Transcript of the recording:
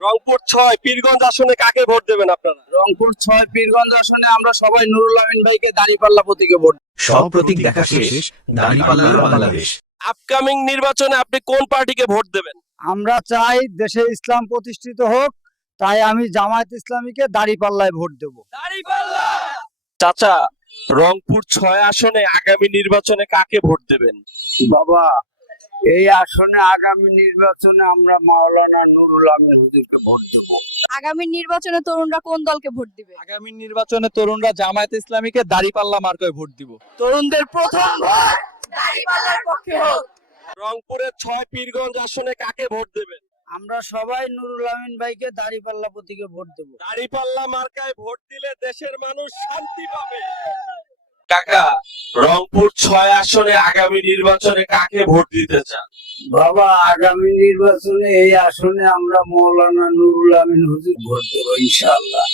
রংপুর ৬ পীরগঞ্জ আসনে কাকে ভোট দেবেন আপনারা? রংপুর ৬ পীরগঞ্জ আসনে আমরা সবাই নুরুল আমিন ভাইকে দাঁড়িপাল্লা প্রতীকে ভোট দেব। সব প্রতীক দেখা শেষ, দাঁড়িপাল্লা বাংলাদেশ। আপকামিং নির্বাচনে আপনি কোন পার্টিকে ভোট দেবেন? আমরা চাই দেশে ইসলাম প্রতিষ্ঠিত হোক, তাই আমি জামায়াত ইসলামীকে দাঁড়িপাল্লায় ভোট দেব। চাচা, রংপুর ৬ আসনে আগামী নির্বাচনে কাকে ভোট দেবেন? বাবা, এই আসনে আগামী নির্বাচনে আমরা মাওলানা নুরুল আমিন হুজুরকে ভোট দেব। আগামী নির্বাচনে তরুণরা কোন দলকে ভোট দিবে? আগামী নির্বাচনে তরুণরা জামায়াত ইসলামীকে দাঁড়িপাল্লা মার্কায় ভোট দিব। তরুণদের প্রথম ভোট দাঁড়িপাল্লার পক্ষে হোক। রংপুরের ৬ পীরগঞ্জ আসনে কাকে ভোট দেবেন? আমরা সবাই নুরুল আমিন ভাইকে দাঁড়িপাল্লা প্রতীকে ভোট দেব। দাঁড়িপাল্লা মার্কায় ভোট দিলে দেশের মানুষ শান্তি পাবে। কাকা, রংপুর ৬ আসনে আগামী নির্বাচনে কাকে ভোট দিতে চান? বাবা, আগামী নির্বাচনে এই আসনে আমরা মাওলানা নুরুল আমিন হুজুর ভোট দেব ইনশাআল্লাহ।